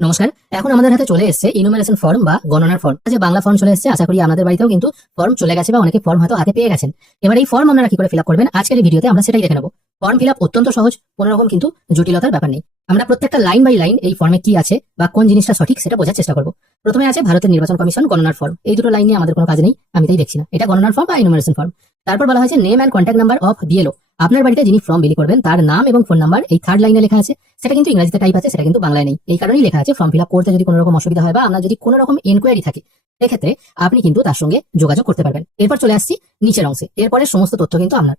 নমস্কার। এখন আমাদের হাতে চলে এসেছে ইনুমারেশন ফর্ম বা গণনার ফর্ম যে বাংলা ফর্ম চলে এসেছে, আশা করি আপনাদের বাড়িতেও কিন্তু ফর্ম চলে গেছে বা অনেকে ফর্ম হয়তো হাতে পেয়ে গেছেন। এবার এই ফর্ম আপনারা কি করে ফিল করবেন? আজকের ভিডিওতে আমরা সেটাই দেখে নেব। ফর্ম ফিল অত্যন্ত সহজ, কোনো রকম কিন্তু জটিলতার ব্যাপার নেই। আমরা প্রত্যেকটা লাইন বাই লাইন এই ফর্মে কি আছে বা কোন জিনিসটা সঠিক সেটা বোঝার চেষ্টা করব। প্রথমে আছে ভারতের নির্বাচন কমিশন গণনার ফর্ম এই দুটো লাইন নিয়ে আমাদের কোনো কাজ নেই, আমি তাই দেখছি না। এটা গণনার ফর্ম বা ইনুমারেশন ফর্ম তারপর বলা হয়েছে name and contact number of BLO আপনার বাড়িতে যিনি ফর্ম বিলি করবেন, তার নাম এবং ফোন নাম্বার এই থার্ড লাইনে লেখা আছে। সেটা কিন্তু ইংরেজিতে টাইপ আছে, সেটা কিন্তু বাংলায় নেই। এই কারণেই লেখা আছে ফর্ম ফিল করতে যদি কোনো রকম অসুবিধা হয় বা আপনার যদি কোনো রকম এনকোয়ারি থাকে, সেক্ষেত্রে আপনি কিন্তু তার সঙ্গে যোগাযোগ করতে পারবেন। এরপর চলে আসছি নিচের অংশে। এরপরে সমস্ত তথ্য কিন্তু আপনার।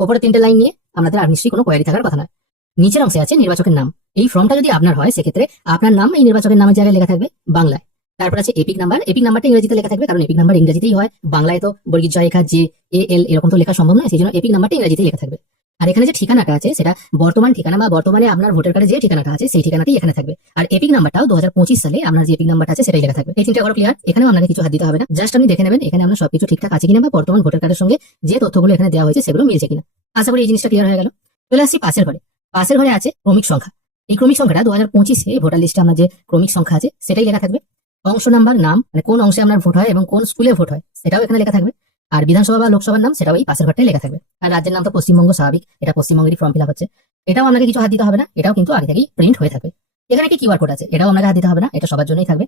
ওপরে তিনটে লাইন নিয়ে আপনাদের আর নিশ্চয়ই কোনো কোয়ারি থাকার কথা নয়। নিচের অংশে আছে নির্বাচকের নাম। এই ফর্মটা যদি আপনার হয়, সেক্ষেত্রে আপনার নাম এই নির্বাচকের নামের জায়গায় লেখা থাকবে, বাংলায়। তারপর আছে এপিক নাম্বার এপিক নাম্বারটা ইংরেজিতে লেখা থাকবে, কারণ এপিক নাম্বার ইংরেজিতেই হয়। বাংলায় তো বর্গীর জয় রেখা জে এ, এল এরকম তো লেখা সম্ভব নয়, সেই জন্য এপিক নাম্বারটা ইংরেজিতেই লেখা থাকবে। আর এখানে যে ঠিকানাটা আছে, সেটা বর্তমান ঠিকানা বা বর্তমানে আপনার ভোটার কার্ডে যে ঠিকানাটা আছে, সেই ঠিকানাটাই এখানে থাকবে। আর এপিক নাম্বারটাও দু সালে আপনার যে এপিক নাম্বারটা আছে, সেটাই লেখা থাকবে। এই তিনটা ঘর ক্লিয়ার এখানেও আপনাকে কিছু হাত দিতে হবে না। জাস্ট আপনি দেখে নেবেন, এখানে আপনার সবকিছু ঠিকঠাক আছে কিনা বা বর্তমান ভোটার কার্ডের সঙ্গে যে তথ্যগুলো এখানে দেওয়া হয়েছে, সেগুলো মিলছে কিনা। আশা করি এই জিনিসটা ক্লিয়ার হয়ে গেল। চলে আসছি পাশের ঘরে। পাশের ঘরে আছে ক্রমিক সংখ্যা। এই ক্রমিক সংখ্যাটা দু হাজার পঁচিশে ভোটার লিস্টে আমার যে ক্রমিক সংখ্যা আছে, সেটাই লেখা থাকবে। অংশ নাম্বার নাম মানে কোন অংশে আপনার ভোট হয় এবং কোন স্কুলে ভোট হয়, সেটাও এখানে লেখা থাকবে। আর বিধানসভা বা লোকসভার নাম, সেটাও এই পাশের ঘরটাই লেখা থাকবে। আর রাজ্যের নাম তো পশ্চিমবঙ্গ স্বাভাবিক, এটা পশ্চিমবঙ্গেরই ফর্ম ফিল হচ্ছে। এটাও আপনাকে কিছু হাত দিতে হবে না, এটাও কিন্তু আগে থেকেই প্রিন্ট হয়ে থাকবে। এখানে একটি কিউআর কোড আছে? এটাও আপনাকে হাত দিতে হবে না, এটা সবার জন্যই থাকবে।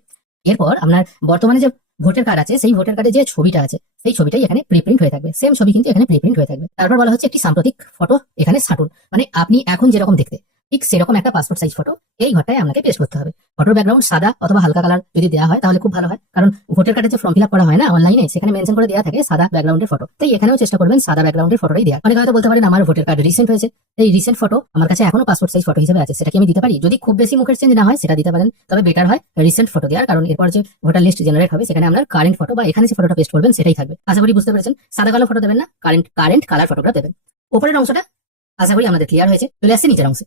এরপর আপনার বর্তমানে যে ভোটার কার্ড আছে, সেই ভোটার কার্ডে যে ছবিটা আছে, সেই ছবিটাই এখানে প্রিপ্রিন্ট হয়ে থাকবে। সেম ছবি কিন্তু এখানে প্রিপ্রিন্ট হয়ে থাকবে। তারপর বলা হচ্ছে একটি সাম্প্রতিক ফটো এখানে ছাটুন। মানে আপনি এখন যেরকম দেখতে ঠিক সেরকম একটা পাসপোর্ট সাইজ ফটো এই ঘরটায় আপনাকে পেশ করতে হবে। ফটোর ব্যাকগ্রাউন্ড সাদা অথবা হালকা কালার যদি দেওয়া হয় তাহলে খুব ভালো হয়। কারণ ভোটার কার্ডে যে ফর্ম ফিল করা হয় না অনলাইনে সেখানে মেনশন করে দেওয়া থাকে সাদা ব্যাকগ্রাউন্ডের ফটো তাই এখানেও চেষ্টা করবেন সাদা ব্যাকগ্রাউন্ডের ফটোটাই দেওয়া অনেকে হয়তো বলতে পারেন আমার ভোটার কার্ড রিসেন্ট হয়েছে। এই রিসেন্ট ফটো আমার কাছে এখনও পাসপোর্ট সাইজ ফটো হিসেবে আছে। সেটা কি আমি দিতে পারি। যদি খুব বেশি মুখের চেঞ্জ না হয়, সেটা দিতে পারেন। তবে বেটার হয় রিসেন্ট ফটো দেওয়ার কারণ এরপর যে ভোটার লিস্ট জেনারেট হবে, সেখানে আপনার কারেন্ট ফটো বা এখানে যে ফটোটা পেস্ট করবেন, সেটাই থাকবে। আশা করি বুঝতে পেরেছেন। সাদা কালো ফটো দেবেন না কারেন্ট কারেন্ট কালার ফটোটা দেবেন। উপরের অংশটা আশা করি আমাদের ক্লিয়ার হয়েছে। চলে আসছে নিচের অংশে।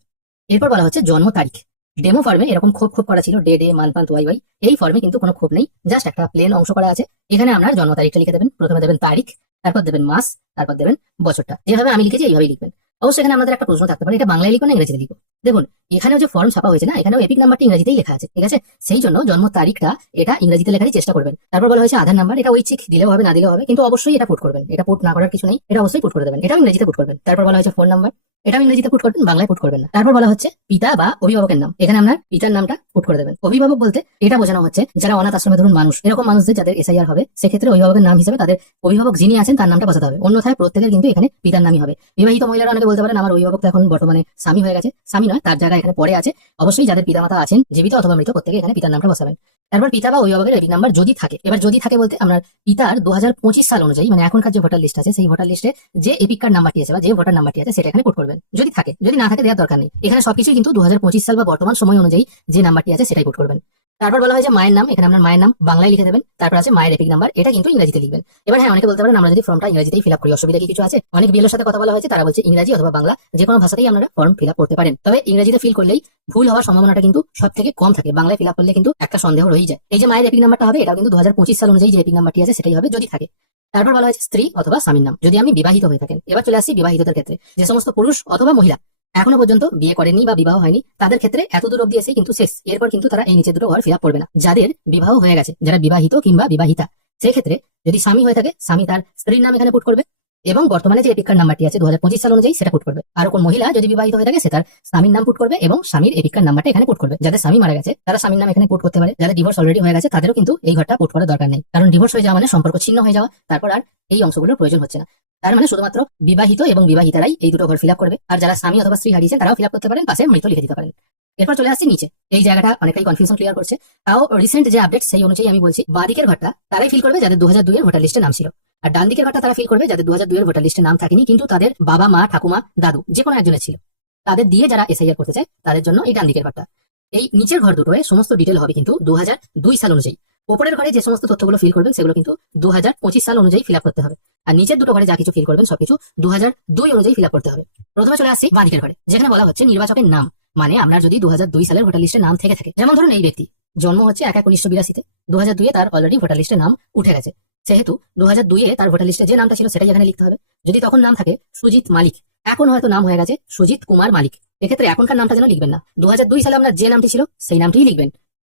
এরপর বলা হচ্ছে জন্ম তারিখ। ডেমো ফর্মে এরকম খোপ খোপ করা ছিল, day day month month Y Y এই ফর্মে কিন্তু কোনো খোপ নেই জাস্ট একটা প্লেন অংশ করা আছে। এখানে আপনার জন্ম তারিখটা লিখে দেবেন, প্রথমে দেবেন তারিখ, তারপর দেবেন মাস, তারপর দেবেন বছরটা। যেভাবে আমি লিখেছি, এইভাবেই লিখবেন। অবশ্যই এখানে আমাদের একটা প্রশ্ন থাকতে পারে, এটা বাংলায় লিখো না ইংরেজিতে লিখো দেখুন, এখানেও যে ফর্ম ছাপা হয়েছে না, এখানেও এপিক নাম্বারটা ইংরেজিতেই লেখা আছে, ঠিক আছে? সেই জন্য জন্ম তারিখটা এটা ইংরেজিতে লেখারই চেষ্টা করবেন। তারপর বলা হয়েছে আধার নাম্বার এটা ঐচ্ছিক, দিলেও হবে, না দিলেও হবে, কিন্তু অবশ্যই এটা পুট করবেন। এটা পুট না করার কিছু নেই, এটা অবশ্যই পুট করে দেবেন, এটাও ইংরেজিতে পুট করবেন। তারপর বলা হয়েছে ফোন নাম্বার এটা ইংরেজিতে পুট করবেন, বাংলায় পুট করবেন না। তারপর বলা হচ্ছে পিতা বা অভিভাবকের নাম। এখানে আপনার পিতার নামটা পুট করে দেবেন। অভিভাবক বলতে এটা বোঝানো হচ্ছে, যারা অনাথ আশ্রমে ধরুন মানুষ, এরকম মানুষদের যাদের এসআইআর হবে, সেক্ষেত্রে অভিভাবকের নাম হিসেবে তাদের অভিভাবক যিনি আছেন, তার নামটা বসাতে হবে। অন্যথায় প্রত্যেকের কিন্তু এখানে পিতার নামই হবে। বিবাহিত মহিলারা অনেকে বলতে পারেন, আমার অভিভাবক তো এখন বর্তমানে স্বামী হয়ে গেছে। স্বামী নয়, তার জায়গায় এখানে পড়ে আছে, অবশ্যই যাদের পিতামাতা আছেন, জীবিত অথবা মৃত, প্রত্যেকে এখানে পিতার নামটা বসাবেন। তারপর পিতা বা অভিভাবকের এপিক নাম্বার যদি থাকে। এবার যদি থাকে বলতে আপনার পিতার দু হাজার পঁচিশ সাল অনুযায়ী মানে এখনকার যে ভোটার লিস্ট আছে, সেই ভোটার লিস্টে যে এপিক কার্ড নাম্বারটি আছে বা যে ভোটার নাম্বারটি আছে, সেটা এখানে পুট করবেন। যদি থাকে। যদি না থাকে, দেওয়ার দরকার নেই। এখানে সবকিছু কিন্তু দু হাজার পঁচিশ সাল বা বর্তমান সময় অনুযায়ী যে নাম্বারটি আছে, সেটাই পুট করবেন। তারপর বলা হয়েছে মায়ের নাম, এখানে আপনার মায়ের নাম বাংলায় লিখে দেবেন, তারপর আছে মায়ের এপিক নাম্বার এটা কিন্তু ইংরেজিতে লিখবেন। এবার হ্যাঁ অনেকে বলতে পারেন আমরা যদি ফর্মটা ইংরেজিতেই ফিল আপ করি, অসুবিধা কি কিছু আছে? অনেক বিএলের সাথে কথা বলা হয়েছে, তারা বলছে ইংরেজি অথবা বাংলা, যে কোনো ভাষাতেই আপনারা ফর্ম ফিল আপ করতে পারেন। তবে ইংরেজিতে ফিল করলেই ভুল হওয়ার সম্ভাবনাটা কিন্তু সব থেকে কম থাকে। বাংলায় ফিল আপ করলে কিন্তু একটা সন্দেহ রয়ে যায়। এই যে মায়ের এপিক নাম্বারটা হবে এটা কিন্তু দু হাজার পঁচিশ সাল অনুযায়ী যে এপিক নাম্বারটি আছে, সেটাই হবে যদি থাকে। তারপর বলা হয়েছে স্ত্রী অথবা স্বামীর নাম, যদি আমি বিবাহিত হয়ে থাকেন। এবার চলে আসছি বিবাহিতদের ক্ষেত্রে। যে সমস্ত পুরুষ অথবা মহিলা এখনও পর্যন্ত বিয়ে করেনি বা বিবাহ হয়নি, তাদের ক্ষেত্রে এত দূর অব্দি এসেই কিন্তু শেষ। এরপর কিন্তু তারা এই নিচে দুটো ঘর ফিল করবে না। যাদের বিবাহ হয়ে গেছে, যারা বিবাহিত কিংবা বিবাহিতা, সেক্ষেত্রে যদি স্বামী হয়ে থাকে, স্বামী তার স্ত্রীর নাম এখানে পুট করবে এবং বর্তমানে যে এপিক কার্ড নাম্বারটি আছে দু হাজার পঁচিশ সাল অনুযায়ী সেটা পুট করবে। আর কোন মহিলা যদি বিবাহিত হয়ে থাকে, সে তার স্বামীর নাম পুট করবে এবং স্বামীর এপিক কার্ড নাম্বারটা এখানে পুট করবে। যাদের স্বামী মারা গেছে, তারা স্বামীর নাম এখানে পুট করতে পারে। যাদের ডিভোর্স অলরেডি হয়ে গেছে, তাদেরও কিন্তু এই ঘরটা পুট করার দরকার নেই। কারণ ডিভোর্স হয়ে যাওয়া মানে সম্পর্ক ছিন্ন হয়ে যাওয়া, তারপর আর এই অংশগুলোর প্রয়োজন হচ্ছে না। তার মানে শুধুমাত্র বিবাহিত এবং বিবাহিতারাই এই দুটো ঘর ফিল করবে। আর যারা স্বামী অথবা স্ত্রী হারিয়েছেন, তারাও ফিল করতে পারেন পাশে মৃত লিখে দিতে পারেন। এরপর চলে আসছি নিচে। এই জায়গাটা অনেকটাই কনফিউশন ক্লিয়ার করছে। তাও রিসেন্ট যে আপডেট সেই অনুযায়ী আমি বলছি, বাদিকের ঘরটা তারাই ফিল করবে যাদের দু হাজার দুইয়ের ভোটার লিস্টে নাম ছিল। আর ডান দিকের ঘরটা তারা ফিল করবে যাদের দু হাজার দুইয়ের ভোটার লিস্টে নাম থাকেনি, কিন্তু তাদের বাবা, মা, ঠাকুমা, দাদু যে কোনো একজনের ছিল। তাদের দিয়ে যারা এসআইআর করতে চায়, তাদের জন্য এই ডান দিকের ঘরটা। এই নিচের ঘর দুটোয় সমস্ত ডিটেল হবে কিন্তু দু সাল অনুযায়ী। ওপরের ঘরে যে সমস্ত তথ্যগুলো ফিল করবেন, সেগুলো কিন্তু দু হাজার পঁচিশ সাল অনুযায়ী ফিল করতে হবে। আর নিচের দুটো ঘরে যা কিছু ফিল করবেন, সবকিছু দু দুই অনুযায়ী ফিল করতে হবে। প্রথমে চলে আসছি বাদিকের ঘরে, যেখানে বলা হচ্ছে নির্বাচকের নাম। মানে আপনার যদি দু সালের ভোটার লিস্টে নাম থেকে থাকে। যেমন ধরুন এই ব্যক্তি, জন্ম হচ্ছে এক এক উনিশশো বিরাশিতে। দু হাজার দুইয়ে তার অলরেডি ভোটার লিস্টে নাম উঠে গেছে। সেহেতু দু হাজার দুইয়ে তার ভোটার লিস্টে যে নামটা ছিল, সেটাই এখানে লিখতে হবে। যদি তখন নাম থাকে সুজিত মালিক, এখন হয়তো নাম হয়ে গেছে সুজিত কুমার মালিক। এক্ষেত্রে এখনকার নামটা যেন লিখবেন না। দু সালে আপনার যে নামটি ছিল, সেই নামটিই লিখবেন।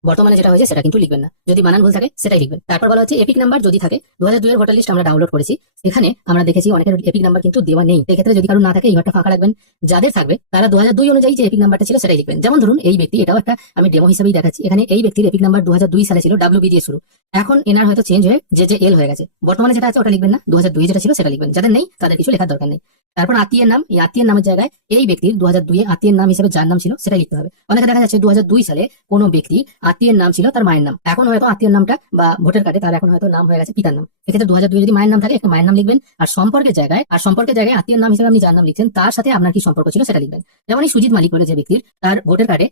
বর্তমানে যেটা হয়েছে সেটা কিন্তু লিখবেন না। যদি বানান ভুল থাকে, সেটাই লিখবেন। তারপর বলা হচ্ছে এপিক নাম্বার যদি থাকে দু হাজার দুইয়ের ভোটার লিস্ট আমরা ডাউনলোড করেছি। এখানে আমরা দেখেছি অনেকের এপিক নাম্বার কিন্তু দেওয়া নেই। এক্ষেত্রে যদি কারও না থাকে এই ঘরটা ফাঁকা রাখবেন। যাদের থাকবে, তারা দু হাজার দুই অনুযায়ী যে এপিক নাম্বারটা ছিল সেটাই লিখবেন। যেমন ধরুন, এই ব্যক্তি, এটাও একটা আমি ডেমো হিসেবেই দেখাচ্ছি। এখানে এই ব্যক্তির এপিক নাম্বার দু হাজার দুই সালে ছিল ডাব্লিউ দিয়ে শুরু। এখন এনার হয়তো চেঞ্জ হয়ে যে যে এল হয়ে গেছে। বর্তমানে যেটা আছে, ওটা লিখবেন না। দু হাজার দুই যেটা ছিল, সেটা লিখবেন। যাদের নেই, তাদের কিছু লেখার দরকার নেই। তারপর আত্মীয়ের নাম, এই আত্মীয়ের নামের জায়গায় এই ব্যক্তির দু হাজার দুই আত্মীয়ের নাম হিসেবে যার নাম ছিল, সেটাই লিখতে হবে। অনেকে দেখা যাচ্ছে দু হাজার দুই সালে কোনো ব্যক্তি আত্মীয়ের নাম ছিল তার মায়ের নাম। এখন হয়তো আত্মীয়ের নামটা বা ভোটার কার্ডে তার এখন হয়তো নাম হয়ে গেছে পিতার নাম। এক্ষেত্রে দু হাজার দুই যদি মায়ের নাম থাকে, একটা মায়ের নাম লিখবেন। আর সম্পর্কের জায়গায়, আর সম্পর্কের জায়গায় আত্মীয়ের নাম হিসেবে আপনি যার নাম লিখছেন, তার সাথে আপনার কি সম্পর্ক ছিল সেটা লিখবেন। যেমন সুজিত মালিক বলে যে ব্যক্তির, তার ভোটার কার্ডে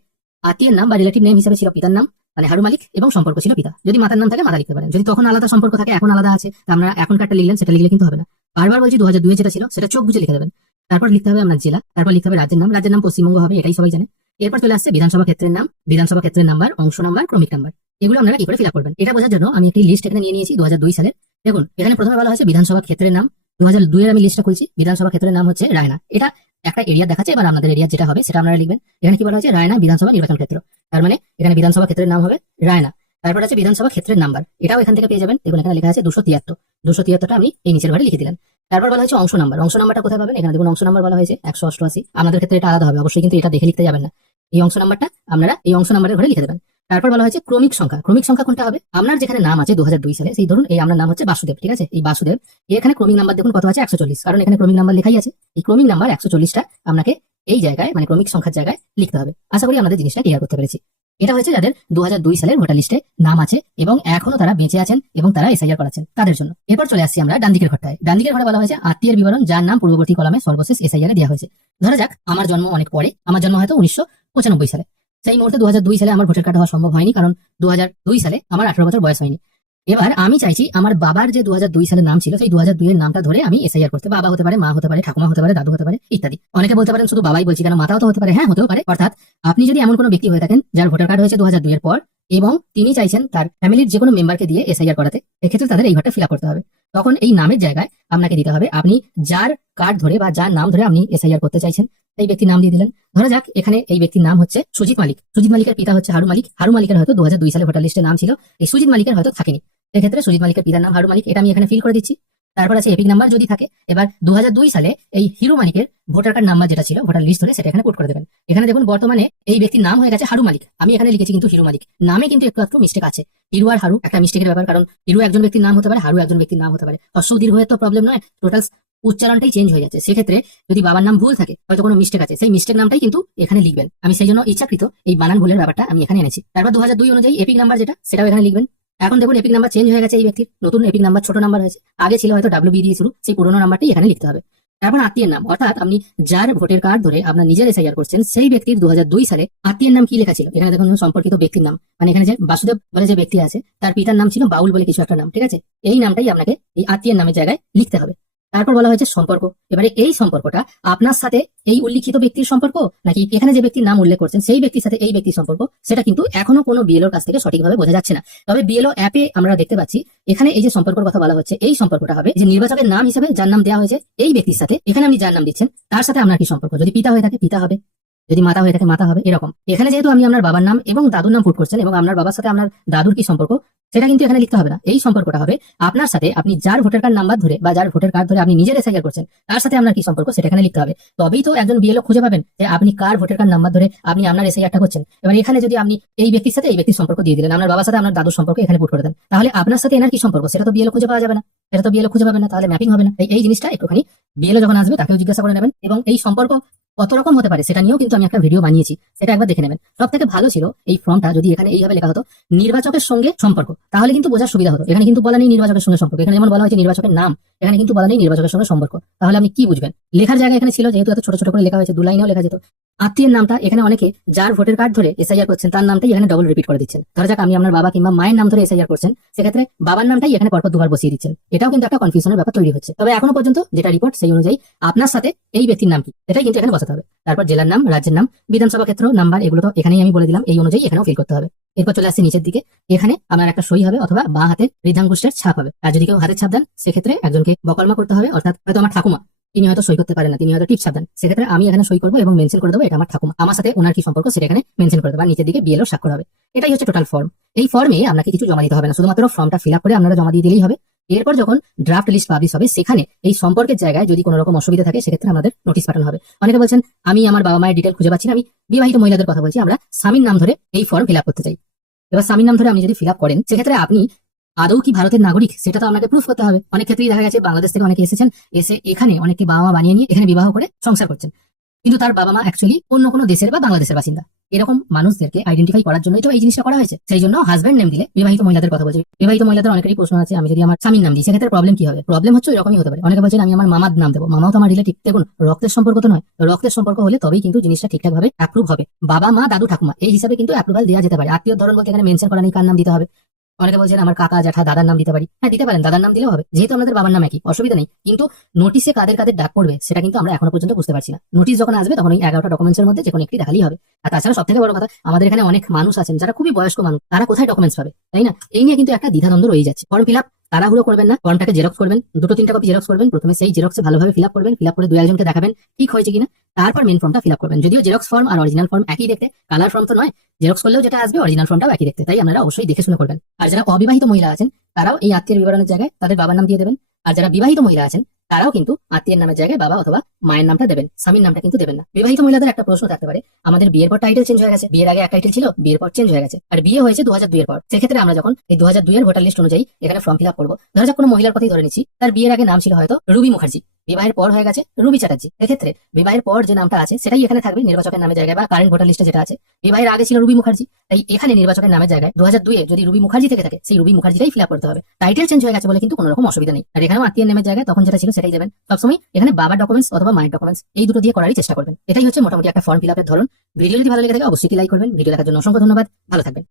আত্মীয়ের নাম বা রিলেটিভ নেম হিসেবে ছিল পিতার নাম মানে হারু মালিক, এবং সম্পর্ক ছিল পিতা। যদি মাতার নাম থাকে, মাতা লিখতে পারেন। যদি তখন আলাদা সম্পর্ক থাকে, এখন আলাদা আছে আমরা এখন কার্ডটা লিখলেন সেটা লিখলে কিন্তু হবে না। বারবার বলছি দু হাজার দুই যেটা ছিল, সেটা চোখ বুঝে লিখে দেবেন। তারপর লিখতে হবে আপনার জেলা, তারপর লিখতে হবে রাজ্যের নাম। রাজ্যের নাম পশ্চিমবঙ্গ হবে, এটাই সবাই জানে। এরপর চলে আসছে বিধানসভা ক্ষেত্রের নাম, বিধানসভা ক্ষেত্রের নাম্বার, অংশ নাম্বার, ক্রমিক নাম্বার। এগুলো আপনারা কি করে ফিল করবেন? এটা বোঝার জন্য আমি একটি লিস্ট এখানে নিয়ে নিয়েছি দু হাজার দুই সালের দেখুন, এখানে প্রথমে বলা হয়েছে বিধানসভা ক্ষেত্রের নাম দু হাজার দুইয়ের আমি লিস্টটা খুলছি। বিধানসভা ক্ষেত্রের নাম হচ্ছে রায়না। এটা একটা এরিয়া দেখাচ্ছে, এবার আমাদের এরিয়া যেটা হবে সেটা আপনারা লিখবেন। এখানে কি বলা হয়েছে? রায়না বিধানসভা নির্বাচন ক্ষেত্র। তার মানে এখানে বিধানসভা ক্ষেত্রের নাম হবে রায়না। তারপর আছে বিধানসভা ক্ষেত্রের নাম্বার। এটাও এখান থেকে পেয়ে যাবেন। দেখুন, এখানে লেখা আছে দুশো তিয়াত্তর। দুশো তিয়াত্তরটা আমি এই নিচের ঘরে লিখে দিলেন তারপর বলা হয়েছে অংশ নাম্বার। অংশ নাম্বারটা কোথায় পাবেন? এখানে দেখুন, অংশ নাম্বার বলা হয়েছে একশো অষ্টআশি। আপনাদের ক্ষেত্রে এটা আলাদা হবে। অবশ্যই কিন্তু এটা দেখে লিখতে যাবেন না। এই অংশ নাম্বারটা আপনারা এই অংশ নাম্বারের ঘরে লিখে দেবেন। তারপর বলা হয়েছে ক্রমিক সংখ্যা। ক্রমিক সংখ্যা কোনটা হবে? আপনার যেখানে নাম আছে দু হাজার দুই সালে, সেই ধরুন এই আপনার নাম হচ্ছে বাসুদেব, ঠিক আছে? এই বাসুদেব, এখানে ক্রমিক নাম্বার দেখুন কত আছে? একশো চল্লিশ। কারণ এখানে ক্রমিক নাম্বার লেখাই আছে। এই ক্রমিক নাম্বার একশো আপনাকে এই জায়গায় মানে ক্রমিক সংখ্যার জায়গায় লিখতে হবে। আশা করি আমাদের জিনিসটা ক্লিয়ার করতে পেরেছি। এটা হয়েছে যাদের দু হাজার দুই সালের ভোটার লিস্টে নাম আছে এবং এখনও তারা বেঁচে আছেন এবং তারা এসআইআর করাচ্ছেন তাদের জন্য। এরপর চলে আসছি আমরা ডান্দিকের ঘরটায়। ডান্দিকের ঘরে বলা হয়েছে আত্মীয়ের বিবরণ, যার নাম পূর্ববর্তী কলামে সর্বশেষ এসআইআর দেওয়া হয়েছে। ধরা যাক, আমার জন্ম অনেক পরে। আমার জন্ম হয়তো উনিশশো পঁচানব্বই সালে। সেই মুহূর্তে দু হাজার দুই সালে আমার ভোটার কার্ড হওয়া সম্ভব হয়নি, কারণ দু হাজার দুই সালে আমার আঠারো বছর বয়স হয়নি। এবার আমি চাইছি আমার বাবার যে দু হাজার দুই সালের নাম ছিল, সেই দু হাজার এর নামটা ধরে আমি এসআইআর করতে, বাবা হতে পারে, মা হতে পারে, ঠাকুমা হতে পারে, দাদু হতে পারে, ইত্যাদি। অনেকে বলতে পারেন শুধু বাবাই বলছি কেন, মাতাও তো হতে পারে হ্যাঁ হতেও পারে। অর্থাৎ আপনি যদি এমন কোনো ব্যক্তি হয়ে থাকেন যার ভোটার কার্ড হয়েছে দু এর পর এবং তিনি চাইছেন তার ফ্যামিলির যে কোনো মেম্বারকে দিয়ে এসআইআর করাতে, এক্ষেত্রে তাদের এই ঘরটা ফিল করতে হবে। তখন এই নামের জায়গায় আপনাকে দিতে হবে, আপনি যার কার্ড ধরে বা যার নাম ধরে আপনি এসআইআর করতে চাইছেন, সেই ব্যক্তির নাম দিয়ে দিলেন। ধরা যাক, এখানে এই ব্যক্তির নাম হচ্ছে সুজিত মালিক। সুজিত মালিকের পিতা হচ্ছে হারু মালিক। হারু মালিকের হয়তো দু হাজার দুই সালে ভোটার লিস্টে নাম ছিল, এই সুজিত মালিকের হয়তো থাকেনি। এক্ষেত্রে সুজিত মালিকের পিতার নাম হারু মালিক, এটা আমি এখানে ফিল করে দিচ্ছি। তারপর আছে এপিক নাম্বার যদি থাকে, এবার দুহাজার দুই সালে এই হিরু মালিকের ভোটার কার্ড নাম্বার যেটা ছিল ভোটার লিস্ট ধরে সেটা এখানে পুট করে দেবেন। এখানে দেখুন বর্তমানে এই ব্যক্তির নাম হয়ে গেছে হারু মালিক। আমি এখানে লিখেছি কিন্তু হিরু মালিক। নামে কিন্তু একটু একটু মিস্টেক আছে। হিরু আর হারু একটা মিস্টেকের ব্যাপার, কারণ হিরু একজন ব্যক্তির নাম হতে পারে, হারু একজন ব্যক্তির নাম হতে পারে। অশ্ব দীর্ঘয়ের তো প্রবলেম নয় টোটাল উচ্চারণটাই চেঞ্জ হয়ে যাচ্ছে। সেক্ষেত্রে যদি বাবার নাম ভুল থাকে, হয়তো কোনো মিস্টেক আছে। সেই মিস্টেক নামটাই কিন্তু এখানে লিখবেন। আমি সেই জন্য ইচ্ছাকৃত এই বানান ভুলের ব্যাপারটা আমি এখানে এনেছি। তারপর দু হাজার দুই অনুযায়ী এপিক নাম্বার যেটা, সেটাও এখানে লিখবেন। এখন দেখুন এপিক নাম্বার চেঞ্জ হয়ে গেছে এই ব্যক্তির। নতুন এপিক নাম্বার ছোট নাম্বার হয়েছে। আগে ছিল হয়তো ডাব্লিউ বি দিয়ে শুরু, সেই পুরোনো নাম্বারটি এখানে লিখতে হবে। তারপর আত্মীয়ের নাম, অর্থাৎ আপনি যার ভোটের কার্ড ধরে আপনার নিজের এসআইআর করছেন, সেই ব্যক্তির দু হাজার দুই সালে আত্মীয়ের নাম কি লেখা ছিল? এখানে দেখুন সম্পর্কিত ব্যক্তির নাম। মানে এখানে যে বাসুদেব বলে যে ব্যক্তি আছে, তার পিতার নাম ছিল বাউল বলে কিছু একটা নাম, ঠিক আছে? এই নামটাই আপনাকে এই আত্মীয়ের নামের জায়গায় লিখতে হবে। তারপর বলা হয়েছে সম্পর্ক। এবারে এই সম্পর্কটা আপনার সাথে এই উল্লিখিত ব্যক্তির সম্পর্ক, নাকি এখানে যে ব্যক্তির নাম উল্লেখ করছেন, সেই ব্যক্তির সাথে এই ব্যক্তির সম্পর্ক, সেটা কিন্তু এখনও কোনো বিএলওর কাছ থেকে সঠিকভাবে বোঝা যাচ্ছে না। তবে বিএলও অ্যাপে আমরা দেখতে পাচ্ছি, এখানে এই যে সম্পর্কের কথা বলা হচ্ছে, এই সম্পর্কটা হবে যে নির্বাচকের নাম হিসেবে যার নাম দেওয়া হয়েছে, এই ব্যক্তির সাথে, এখানে আপনি যার নাম দিচ্ছেন, তার সাথে আপনার কি সম্পর্ক? যদি পিতা হয়ে থাকে, পিতা হবে। যদি মাতা হয়ে থাকে, মাতা হবে, এরকম। এখানে যেহেতু আপনি আপনার বাবার নাম এবং দাদুর নাম পুট করছেন এবং আপনার বাবার সাথে আপনার দাদুর কি সম্পর্ক, সেটা কিন্তু এখানে লিখতে হবে না। এই সম্পর্কটা হবে আপনার সাথে আপনি যার ভোটার কার্ড নাম্বার ধরে বা যার ভোটার কার্ড ধরে আপনি নিজের এসআইআর করছেন, তার সাথে আপনার কি সম্পর্ক সেটা এখানে লিখতে হবে। তবেই তো একজন বিএলও খুঁজে পাবেন যে আপনি কার ভোটার কার্ড নাম্বার ধরে আপনি আপনার এসআইআরটা করছেন। এবার এখানে যদি আপনি এই ব্যক্তির সাথে এই ব্যক্তির সম্পর্ক দিয়ে দিলেন, আপনার বাবার সাথে আপনার দাদুর সম্পর্ক এখানে পুট করে দেন, তাহলে আপনার সাথে এনার কি সম্পর্ক? সেটা তো বিএলও খুঁজে পাওয়া যাবে না। এটা তো বিএলও খুঁজে পাবে না, তাহলে ম্যাপিং হবে না। এই জিনিসটা একটুখানি বিএলও যখন আসবে, তাকেও জিজ্ঞাসা করে নেবেন এবং এই সম্পর্ক কত রকম হতে পারে সেটা নিয়েও কিন্তু আমি একটা ভিডিও বানিয়েছি, সেটা একবার দেখে নেবেন। সব থেকে ভালো ছিল এই ফর্মটা যদি এখানে এইভাবে লেখা হতো, নির্বাচকের সঙ্গে সম্পর্ক। তাহলে কিন্তু বোঝার সুবিধা হতো। এখানে কিন্তু বলা নেই নির্বাচকের সঙ্গে সম্পর্ক। এখানে যেমন বলা হয়েছে নির্বাচকের নাম, এখানে কিন্তু বলা নেই নির্বাচকের সঙ্গে সম্পর্ক। তাহলে আপনি কি বুঝবেন? লেখার জায়গা এখানে ছিল, যেহেতু এত ছোট ছোট করে লেখা হয়েছে, দু লাইনেও লেখা যেত। আত্মীয়ের নামটা এখানে অনেকে যার ভোটের কার্ড ধরে এসআইআর করছেন, তার নামটাই এখানে ডবল রিপিট করে দিচ্ছেন। ধরা যাক আমি আপনার বাবা কিংবা মায়ের নাম ধরে এসআইআর করছেন, সেক্ষেত্রে বাবার নামটাই এখানে পরপর দুবার বসিয়ে দিচ্ছেন। এটাও কিন্তু একটা কনফিউশনের ব্যাপার তৈরি হচ্ছে। তবে এখনও পর্যন্ত যেটা রিপোর্ট সেই অনুযায়ী আপনার সাথে এই ব্যক্তির নাম কি, এটাই কিন্তু এখানে বসাতে হবে। তারপর জেলার নাম, রাজ্যের নাম, বিধানসভা ক্ষেত্র, নাম্বার, এগুলো তো এখানেই আমি বলে দিলাম, এই অনুযায়ী এখানেও ফিল করতে হবে। এরপর চলে আসছে নিচের দিকে। এখানে আপনার একটা সই হবে অথবা বাঁ হাতের বৃদ্ধাঙ্গুষ্ঠের ছাপ হবে। আর যদি কেউ হাতের ছাপ দেন, সেক্ষেত্রে একজনকে বকলমা করতে হবে, অর্থাৎ হয়তো আমার ঠাকুমা তিনি হয়তো সই করতে পারেন না, তিনি হয়তো টিপ সাবধান। সেক্ষেত্রে আমি এখানে সই করব এবং মেনশন করে দেবো এটা আমার ঠাকুমা। আমার সাথে ওনার কি সম্পর্ক সেটা এখানে মেনশন করে দেবো আর নিচের দিকে বিএলও স্বাক্ষর হবে। এটাই হচ্ছে টোটাল ফর্ম এই ফর্মে আপনাকে কিছু জমা দিতে হবে না, শুধুমাত্র ফর্মটা ফিল করে আপনারা জমা দিয়ে দিলেই হবে। এরপর যখন ড্রাফট লিস্ট পাবলিশ হবে, সেখানে এই সম্পর্কের জায়গায় যদি কোনো রকম অসুবিধা থাকে, সেক্ষেত্রে আমাদের নোটিশ পাঠানো হবে। অনেকে বলছেন, আমি আমার বাবা মায়ের ডিটেল খুঁজে পাচ্ছি না, আমি বিবাহিত মহিলাদের কথা বলছি, আমরা স্বামীর নাম ধরে এই ফর্ম ফিল করতে চাই। এবার স্বামীর নাম ধরে আপনি যদি ফিল করেন, সেক্ষেত্রে আপনি আদৌ কি ভারতের নাগরিক? সেটা তো আপনাকে প্রুফ করতে হবে। অনেক ক্ষেত্রেই দেখা গেছে, বাংলাদেশ থেকে অনেকে এসেছেন, এসে এখানে অনেকে বাবা মা বানিয়ে নিয়ে এখানে বিবাহ করে সংসার করছেন। কিন্তু তার বাবা মা অ্যাকচুয়ালি অন্য কোনো দেশের বা বাংলাদেশের বাসিন্দা। এরকম মানুষদেরকে আইডেন্টিফাই করার জন্যই তো এই জিনিসটা করা হয়েছে। সেই জন্য হাজব্যান্ড নেম দিলে বিবাহিত মহিলাদের কথা বলছি। বিবাহিত মহিলাদের অনেকেরই প্রশ্ন আছে, আমি যদি আমার স্বামীর নাম দিই, সেক্ষেত্রে প্রবলেম কি হবে? প্রবলেম হচ্ছে এরকমই হতে পারে। অনেকে বলছেন, আমি আমার মামার নাম দেবো। মামাও তো আমার রিলেটিভ দেখুন, রক্তের সম্পর্ক তো নয়। রক্তের সম্পর্ক হলে তবেই কিন্তু জিনিসটা ঠিকঠাক ভাবে অ্যাপ্রুভ হবে। বাবা মা দাদু, ঠাকুমা, এই হিসাবে কিন্তু অ্যাপ্রুভাল দেওয়া যেতে পারে। আত্মীয় ধরন বলতে এখানে মেনশন করা নেই, কার নাম দিতে হবে। অনেকে বলছেন আমার কাকা, জ্যাঠা, দাদার নাম দিতে পারি। হ্যাঁ দিতে পারেন, দাদার নাম দিলেও হবে। যেহেতু আমাদের বাবার নাম একই, অসুবিধা নেই। কিন্তু নোটিশে কাদের কাদের ডাক পড়বে, সেটা কিন্তু আমরা এখনও পর্যন্ত বুঝতে পারছি না। নোটিশ যখন আসবে, তখন ওই এগারোটা ডকুমেন্টসের মধ্যে যে কোনো একটি দেখালেই হবে। আর তাছাড়া সব থেকে বড় কথা, আমাদের এখানে অনেক মানুষ আছেন, যারা খুবই বয়স্ক মানুষ, তারা কোথায় ডকুমেন্টস পাবে, তাই না? এই নিয়ে কিন্তু একটা দ্বিধাদ্বন্দ্ব রয়ে যাচ্ছে। ফর্ম ফিল আপ তাড়াহুড়ো করবেন না, ফর্মটাকে জেরক্স করবেন, দুটো তিনটা কপি জেরক্স করবেন, প্রথমে সেই জেরক্সে ভালোভাবে ফিল আপ করবেন ফিল আপ করে দু একজনকে দেখাবেন, ঠিক হয়েছে কিনা, তারপর মেন ফর্মটা ফিল আপ করবেন। যদিও জেরক্স ফর্ম আর অরিজিনাল ফর্ম একই দেখতে কালার ফর্ম তো নয় জেরক্স করলেও যেটা আসবে অরিজিনাল ফর্মটাও একই দেখতে, তাই আপনারা অবশ্যই দেখে শুনে করবেন। আর যারা অবিবাহিত মহিলা আছেন, তারাও এই আত্মীয় বিবরণের জায়গায় তাদের বাবার নাম দিয়ে দেবেন। আর যারা বিবাহিত মহিলা আছেন তারাও কিন্তু আত্মীয়ের নামের জায়গায় বাবা অথবা মায়ের নামটা দেবেন, স্বামীর নামটা কিন্তু দেবেন না। বিবাহিত মহিলাদের একটা প্রশ্ন থাকতে পারে, আমাদের বিয়ের পর টাইটেল চেঞ্জ হয়ে গেছে, বিয়ের আগে এক টাইটেল ছিল, বিয়ের পর চেঞ্জ হয়ে গেছে, আর বিয়ে হয়েছে দু হাজার দুইয়ের পর। সেক্ষেত্রে আমরা যখন এই দু হাজার দুইয়ের ভোটার লিস্ট অনুযায়ী এখানে ফর্ম ফিল আপ করব, ধরা কোনো মহিলার কথাই ধরে নিচ্ছি, তার বিয়ের আগে নাম ছিল হয়তো রুবি মুখার্জি, বিবাহের পর হয়ে গেছে রুবি চ্যাটার্জি। এক্ষেত্রে বিবাহের পর যে নামটা আছে, সেটাই এখানে থাকবে নির্বাচকের নামে জায়গায় বা কারেন্ট ভোটার লিস্টে যেটা আছে। বিবাহের আগে ছিল রুবি মুখার্জি, তাই এখানে নির্বাচকের নামের জায়গায় দু হাজার দুইয়ে যদি রুবি মুখার্জি থেকে থাকে, সেই রুবি মুখার্জিটাই ফিল আপ করতে হবে। টাইটেল চেঞ্জ হয়ে গেছে বলে কিন্তু কোনো রকম অসুবিধা নেই। আর এখানেও আত্মীয় নামের জায়গায় তখন যেটা ছিল সেটাই দেবেন। সবসময় এখানে বাবার ডকুমেন্টস অথবা মায়ের ডকুমেন্টস এই দুটো দিয়ে করারই চেষ্টা করবেন। এটাই হচ্ছে মোটামুটি একটা ফর্ম ফিল আপের ধরন। ভিডিও যদি ভালো লেগে থাকে, অবশ্যই লাইক করবেন। ভিডিও দেখার জন্য অসংখ্য ধন্যবাদ। ভালো থাকবেন।